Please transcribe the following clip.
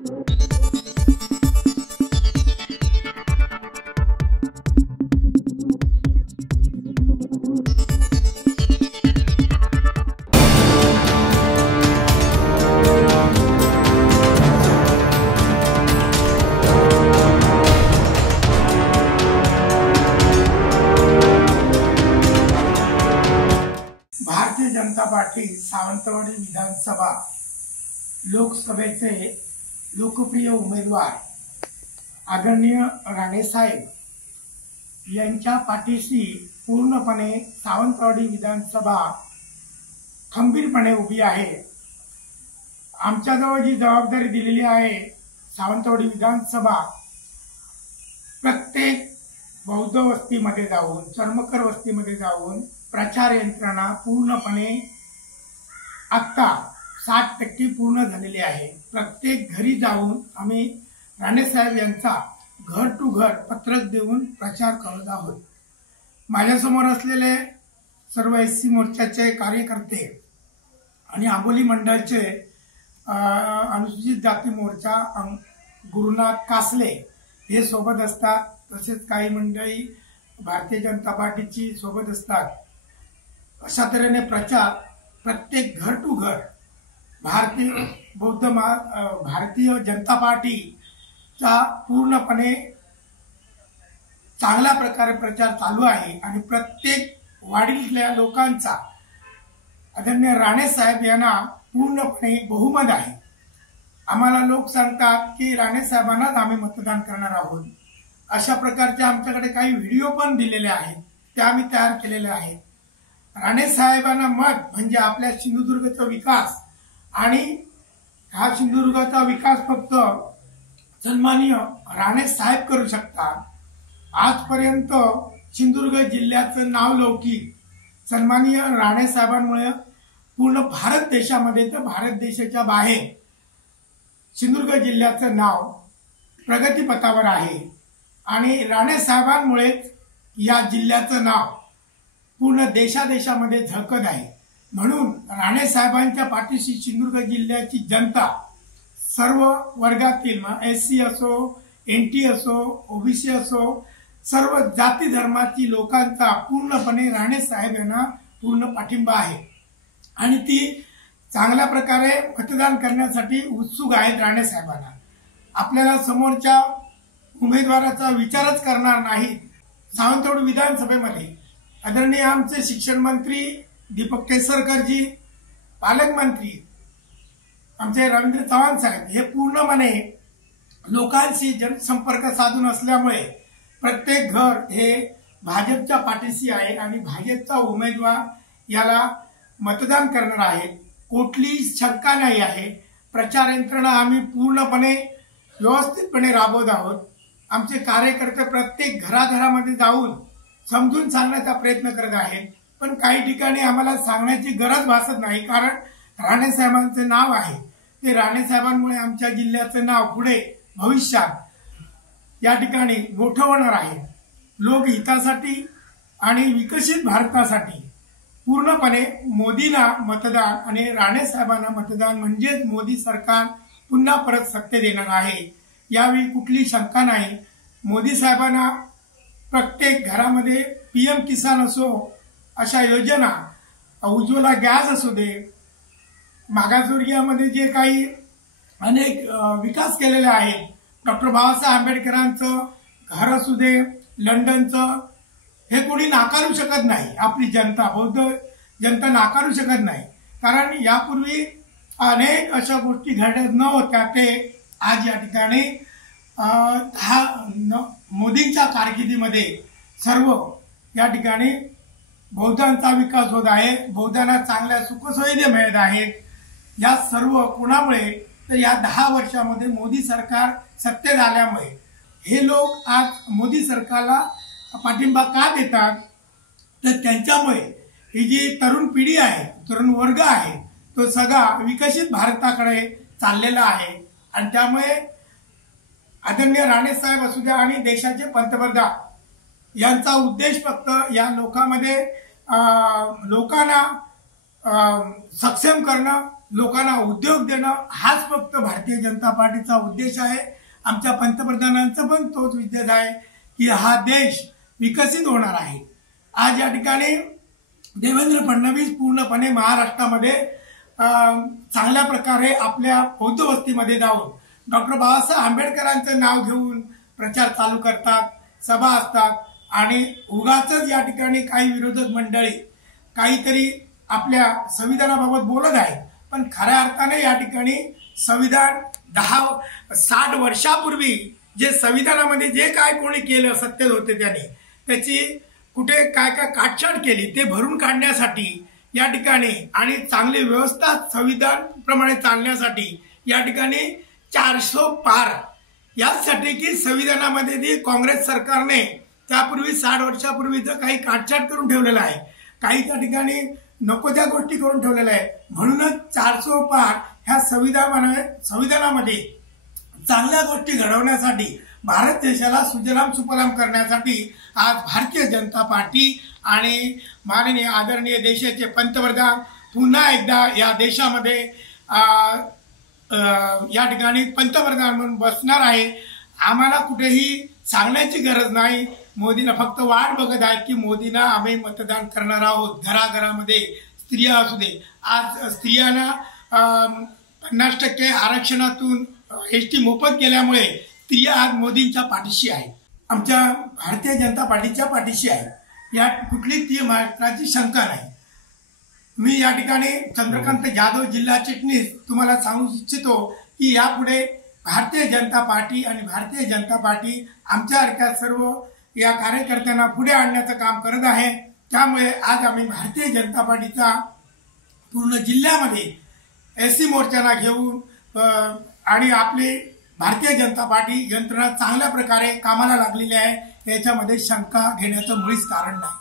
Bharatiya Janata party Sawantwadi विधानसभा लोकसभेचे लोकप्रिय उमेदवार आदरणीय राणे साहेब यांच्या पाठीशी पूर्णपणे सावंतवाडी विधानसभा खंबीरपणे उभी आहे। आमच्याजवळ जी जबाबदारी दिलेली आहे, सावंतवाडी विधानसभा प्रत्येक बौद्ध वस्तीमध्ये जाऊन, चर्मकर वस्तीमध्ये जाऊन प्रचार यंत्रणा पूर्णपणे आता 60% पूर्ण झालेली आहे। प्रत्येक घरी जाऊन आम्ही राणे साहेब यांचा घर टू घर पत्रक देऊन प्रचार करत आहोत। माझ्यासमोर असलेले सर्व एससी मोर्चाचे कार्यकर्ते आणि आंबोली मंडळचे अनुसूचित जाती मोर्चा गुरुनाथ कासले हे सोबत असतात, तसेच काही मंडळी भारतीय जनता पार्टीची सोबत असतात। अशा तऱ्हेने प्रचार प्रत्येक घर टू घर भारतीय जनता पार्टीचा पूर्णपणे चांगल्या प्रकारे प्रचार चालू आहे आणि प्रत्येक वाडीतल्या लोकांचा आदरणीय राणे साहेब यांना पूर्णपणे बहुमत आहे। आम्हाला लोक सांगतात की राणे साहेबांनाच आम्ही मतदान करणार आहोत। अशा प्रकारचे आमच्याकडे काही व्हिडिओ पण दिलेले आहेत, ते आम्ही तयार केलेले आहेत। राणे साहेबांना मत म्हणजे आपल्या सिंधुदुर्गचा विकास, आणि हा सिंधुदुर्गाचा विकास फक्त सन्माननीय राणे साहेब करू शकतात। आजपर्यंत सिंधुदुर्ग जिल्ह्याचं नाव लौकिक सन्माननीय राणे साहेबांमुळे पूर्ण भारत देशामध्ये तर भारत देशाच्या बाहेर सिंधुदुर्ग जिल्ह्याचं नाव प्रगतीपथावर आहे आणि राणे साहेबांमुळे या जिल्ह्याचं नाव पूर्ण देशादेशामध्ये झळकत आहे। म्हणून राणे साहेबांच्या पाठीशी सिंधुदुर्ग जिल्ह्याची जनता सर्व वर्गातील एससी असो, एनटी असो, ओबीसी असो, सर्व जाती धर्माची लोकांचा पूर्णपणे राणे साहेब यांना पूर्ण पाठिंबा आहे आणि ती चांगल्या प्रकारे मतदान करण्यासाठी उत्सुक आहेत राणे साहेबांना। आपल्याला समोरच्या उमेदवाराचा विचारच करणार नाही। सावंतवाडी विधानसभेमध्ये आदरणीय आमचे शिक्षण मंत्री दीपक केसरकरजी, पालकमंत्री आमचे रवींद्र चव्हाण साहेब हे पूर्णपणे लोकांशी जनसंपर्क साधून असल्यामुळे प्रत्येक घर हे भाजपच्या पाठीशी आहे आणि भाजपचा उमेदवार याला मतदान करणार आहे। कुठलीही शंका नाही आहे। प्रचार यंत्रणा आम्ही पूर्णपणे व्यवस्थितपणे राबवत आहोत। आमचे कार्यकर्ते प्रत्येक घराघरामध्ये जाऊन समजून सांगण्याचा प्रयत्न करत आहेत, पण काही ठिकाणी आम्हाला सांगण्याची गरज भासत नाही, कारण राणे साहेबांचे नाव आहे। ते राणे साहेबांमुळे आमच्या जिल्ह्याचं नाव पुढे भविष्यात या ठिकाणी मोठं होणार आहे। लोकहितासाठी आणि विकसित भारतासाठी पूर्णपणे मोदींना मतदान आणि राणे साहेबांना मतदान म्हणजेच मोदी सरकार पुन्हा परत सत्तेत येणार आहे, यावेळी कुठली शंका नाही। मोदी साहेबांना प्रत्येक घरामध्ये पीएम किसान असो, अशा योजना, उज्ज्वला गॅस असू दे, मागासवर्गीयामध्ये जे काही अनेक विकास केलेले आहेत, डॉक्टर बाबासाहेब आंबेडकरांचं घर असू दे, लंडनचं, हे कोणी नाकारू शकत नाही। आपली जनता, बौद्ध जनता नाकारू शकत नाही, कारण यापूर्वी अनेक अशा गोष्टी घडत न होत्या ते आज या ठिकाणी मोदींच्या कारकिर्दीमध्ये सर्व या ठिकाणी बौद्धांचा विकास होत आहे। बौद्धांना चांगल्या सुखसुविधा मिळत आहेत। या सर्व कोणामुळे तर या 10 वर्षामध्ये मोदी सरकार सत्तेत आल्यामुळे हे लोक आज मोदी सरकारला पाठिंबा का देतात, तर त्यांच्यामुळे ही जी तरुण पिढी आहे, तरुण वर्ग आहे, तो सगळा विकसित भारताकडे चाललेला आहे आणि त्यामुळे आदरणीय राणे साहेब असू द्या आणि देशाचे पंतप्रधान यांचा उद्देश फक्त या लोकांना सक्षम करणं, लोकांना उद्योग देणं हाच फक्त भारतीय जनता पार्टीचा उद्देश आहे। आमच्या पंतप्रधानांचा पण तोच उद्देश आहे की हा देश विकसित होणार आहे। आज या ठिकाणी देवेंद्र फडणवीस पूर्णपणे महाराष्ट्रामध्ये चांगल्या प्रकारे आपल्या बौद्ध वस्तीमध्ये जाऊन डॉक्टर बाबासाहेब आंबेडकरांचं नाव घेऊन प्रचार चालू करतात, सभा असतात आणि उगाचच या ठिकाणी काही विरोधक मंडळी काहीतरी आपल्या संविधानाबाबत बोलत आहेत, पण खऱ्या अर्थाने या ठिकाणी संविधान 60 वर्षापूर्वी जे संविधानामध्ये जे काय कोणी केलं सत्तेत होते त्याने त्याची कुठे काय काय काटछाट केली ते भरून काढण्यासाठी या ठिकाणी आणि चांगली व्यवस्था संविधान प्रमाणे चालण्यासाठी या ठिकाणी 400 पार यासाठी की संविधानामध्ये जी काँग्रेस सरकारने त्यापूर्वी 60 वर्षापूर्वीचं काही काटछाट करून ठेवलेलं आहे, काही त्या ठिकाणी नको त्या गोष्टी करून ठेवलेल्या आहे। म्हणूनच 400 पार ह्या संविधानामध्ये चांगल्या गोष्टी घडवण्यासाठी भारत देशाला सुजलाम सुफलाम करण्यासाठी आज भारतीय जनता पार्टी आणि माननीय आदरणीय देशाचे पंतप्रधान पुन्हा एकदा या देशामध्ये या ठिकाणी पंतप्रधान म्हणून बसणार आहे। आम्हाला कुठेही सांगण्याची गरज नाही, मोदींना फक्त वाट बघत आहेत की मोदींना आम्ही मतदान करणार आहोत। घराघरामध्ये स्त्रिया असू दे, आज स्त्रियांना 50% आरक्षणातून एसटी मोफत केल्यामुळे स्त्रिया आज मोदींच्या पाठीशी आहे, आमच्या भारतीय जनता पार्टीच्या पाठीशी आहे, यात कुठली ती मात्राची शंका नाही। मी या ठिकाणी चंद्रकांत जाधव जिल्हा चिटणीस तुम्हाला सांगू इच्छितो की यापुढे भारतीय जनता पार्टी आणि भारतीय जनता पार्टी आमच्यासारख्या सर्व या कार्यकर्त्यांना पुढे आणण्याचं काम करत आहे। त्यामुळे आज आम्ही भारतीय जनता पार्टीचा पूर्ण जिल्ह्यामध्ये एससी मोर्चाला घेऊन आणि आपली भारतीय जनता पार्टी यंत्रणा चांगल्या प्रकारे कामाला लागलेली आहे, याच्यामध्ये शंका घेण्याचं मुळीच कारण नाही।